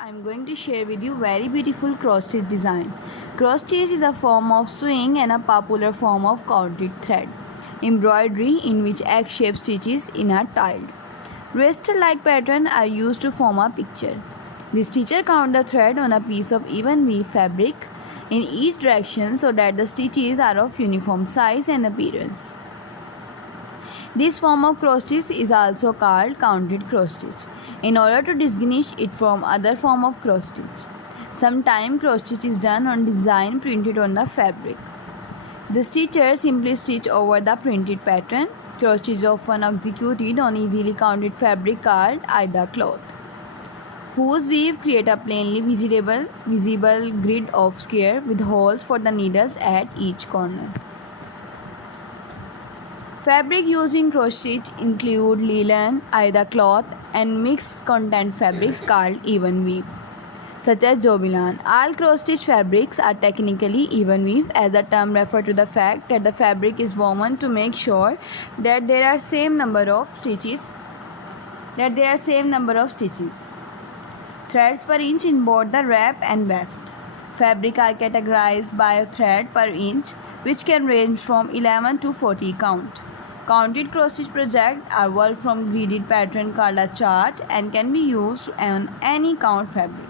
I'm going to share with you very beautiful cross stitch design. Cross stitch is a form of sewing and a popular form of counted thread embroidery in which egg-shaped stitches in are tiled. Raster-like patterns are used to form a picture. The stitcher count the thread on a piece of even weave fabric in each direction so that the stitches are of uniform size and appearance. This form of cross stitch is also called counted cross stitch in order to distinguish it from other form of cross stitch. Sometimes cross stitch is done on design printed on the fabric. The stitcher simply stitch over the printed pattern. Cross stitch is often executed on easily counted fabric called aida cloth, whose weave create a plainly visible grid of square with holes for the needles at each corner. Fabric used in cross stitch include linen, aida cloth, and mixed content fabrics called even weave, such as jobilan. All cross stitch fabrics are technically even weave, as the term refers to the fact that the fabric is woven to make sure that there are same number of stitches. Threads per inch in both the wrap and weft. Fabric are categorized by a thread per inch, which can range from 11 to 40 count. Counted cross stitch projects are worked from gridded pattern called a chart and can be used on any count fabric.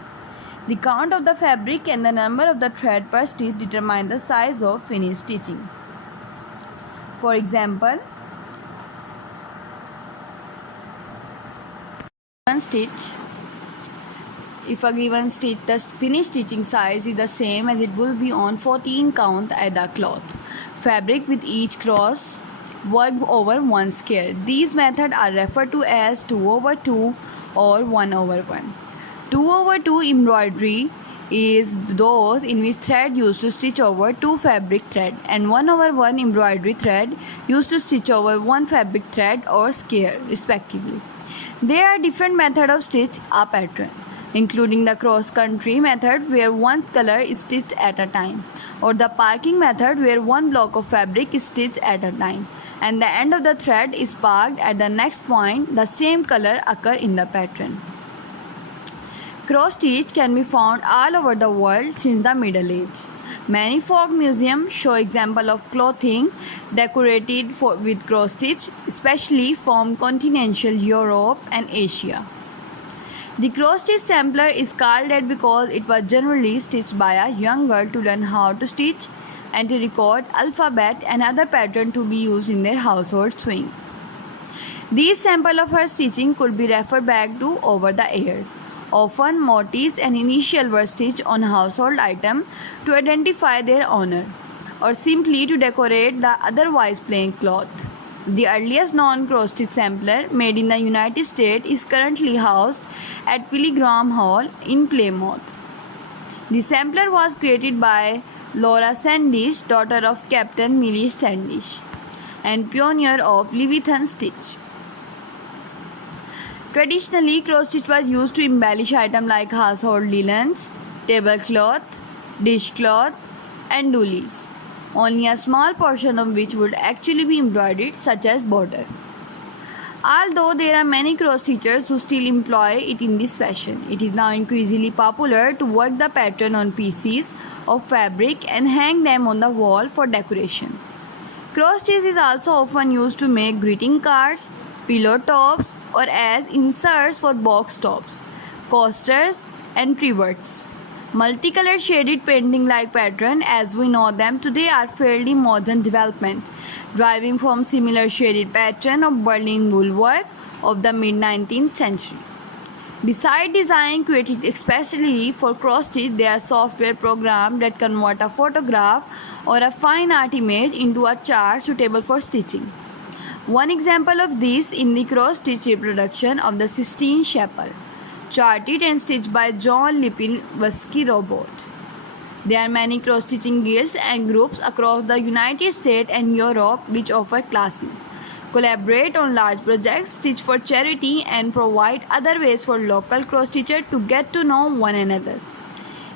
The count of the fabric and the number of the thread per stitch determine the size of finished stitching. For example, if a given stitch, the finished stitching size is the same as it will be on 14 count aida cloth fabric with each cross worked over one square. These methods are referred to as 2/2 or 1/1. 2/2 embroidery is those in which thread used to stitch over two fabric thread, and 1/1 embroidery thread used to stitch over one fabric thread or square respectively. There are different methods of stitch a pattern, including the cross-country method where one color is stitched at a time, or the parking method where one block of fabric is stitched at a time, and the end of the thread is parked at the next point the same color occur in the pattern. Cross stitch can be found all over the world since the Middle Age. Many folk museums show examples of clothing decorated with cross stitch, especially from continental Europe and Asia. The cross stitch sampler is called that because it was generally stitched by a young girl to learn how to stitch and to record alphabet and other patterns to be used in their household sewing. These samples of her stitching could be referred back to over the years. Often motifs and initials were stitched on household items to identify their owner, or simply to decorate the otherwise plain cloth. The earliest known cross stitch sampler made in the United States is currently housed at Pilgrim Hall in Plymouth. The sampler was created by Laura Sandish, daughter of Captain Millie Sandish, and pioneer of Leviathan stitch. Traditionally, cross stitch was used to embellish items like household linens, tablecloth, dishcloth, and doilies, only a small portion of which would actually be embroidered, such as border. Although there are many cross stitchers who still employ it in this fashion, it is now increasingly popular to work the pattern on pieces of fabric and hang them on the wall for decoration. Cross stitch is also often used to make greeting cards, pillow tops, or as inserts for box tops, coasters, and trivets. Multicolored shaded painting-like patterns, as we know them today, are fairly modern development, deriving from similar shaded pattern of Berlin wool work of the mid-19th century. Besides design created especially for cross stitch, there are software programs that convert a photograph or a fine art image into a chart suitable for stitching. One example of this in the cross stitch reproduction of the Sistine Chapel, charted and stitched by John Lipinski Robot. There are many cross stitching guilds and groups across the United States and Europe which offer classes, collaborate on large projects, stitch for charity, and provide other ways for local cross stitchers to get to know one another.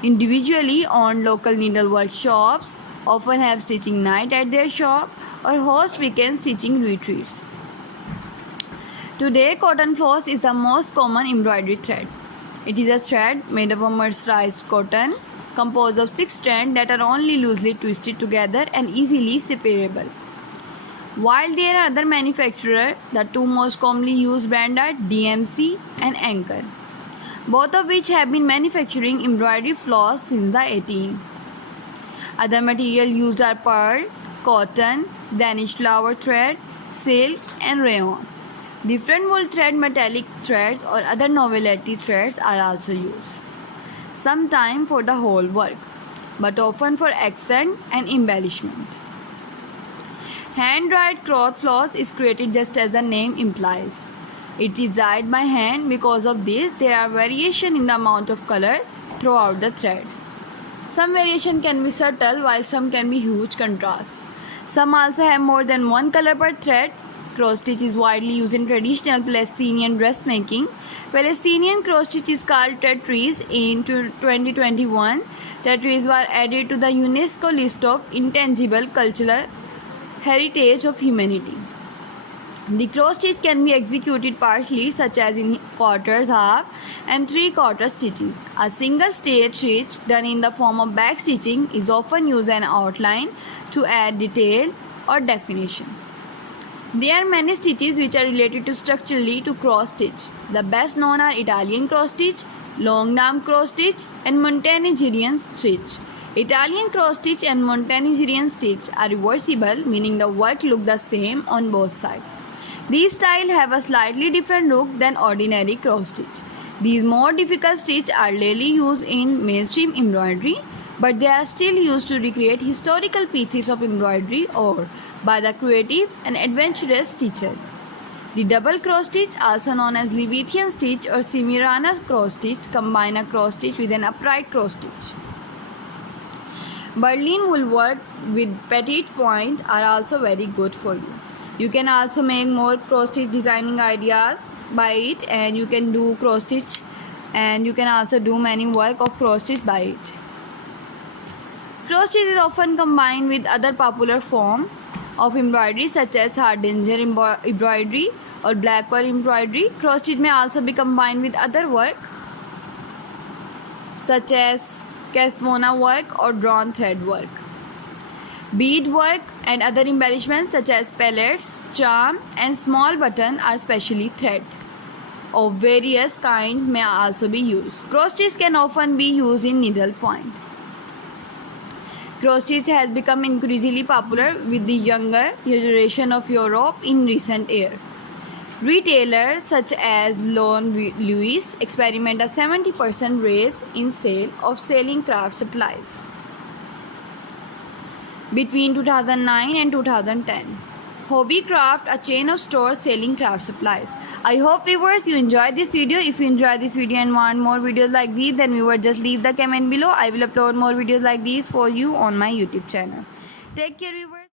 Individually owned local needlework shops often have stitching night at their shop or host weekend stitching retreats. Today, cotton floss is the most common embroidery thread. It is a thread made of a mercerized cotton composed of 6 strands that are only loosely twisted together and easily separable. While there are other manufacturers, the two most commonly used brands are DMC and Anchor, both of which have been manufacturing embroidery floss since the 18th. Other material used are pearl, cotton, Danish flower thread, silk, and rayon. Different wool thread, metallic threads, or other novelty threads are also used, sometimes for the whole work, but often for accent and embellishment. Hand-dyed cloth floss is created just as the name implies. It is dyed by hand. Because of this, there are variations in the amount of color throughout the thread. Some variation can be subtle, while some can be huge contrasts. Some also have more than one color per thread. Cross stitch is widely used in traditional Palestinian dressmaking. Palestinian cross stitch is called Tetris. In 2021, Tetris were added to the UNESCO list of intangible cultural heritage of humanity. The cross stitch can be executed partially, such as in quarters, half, and 3/4 stitches. A single straight stitch done in the form of back stitching is often used as an outline to add detail or definition. There are many stitches which are related to structurally to cross stitch. The best known are Italian cross stitch, long arm cross stitch, and Montenegrin stitch. Italian cross stitch and Montenegrin stitch are reversible, meaning the work looks the same on both sides. These styles have a slightly different look than ordinary cross stitch. These more difficult stitches are rarely used in mainstream embroidery, but they are still used to recreate historical pieces of embroidery or by the creative and adventurous stitcher. The double cross stitch, also known as Levitian stitch or Semiramis cross stitch, combine a cross stitch with an upright cross stitch. Berlin wool work with petite point are also very good for you. You can also make more cross stitch designing ideas by it, and you can do cross stitch, and you can also do many work of cross stitch by it. Cross stitch is often combined with other popular form of embroidery such as hardanger embroidery or black pearl embroidery. Cross stitch may also be combined with other work such as Cathvona work or drawn thread work. Bead work and other embellishments such as pellets, charm, and small button are specially thread of various kinds may also be used. Cross stitch can often be used in needle point. Cross stitch has become increasingly popular with the younger generation of Europe in recent years. Retailers such as Lone Louis experiment a 70% raise in sale of selling craft supplies between 2009 and 2010. Hobbycraft, a chain of stores selling craft supplies. I hope viewers you enjoyed this video. If you enjoyed this video and want more videos like these, then viewers just leave the comment below. I will upload more videos like these for you on my YouTube channel. Take care viewers.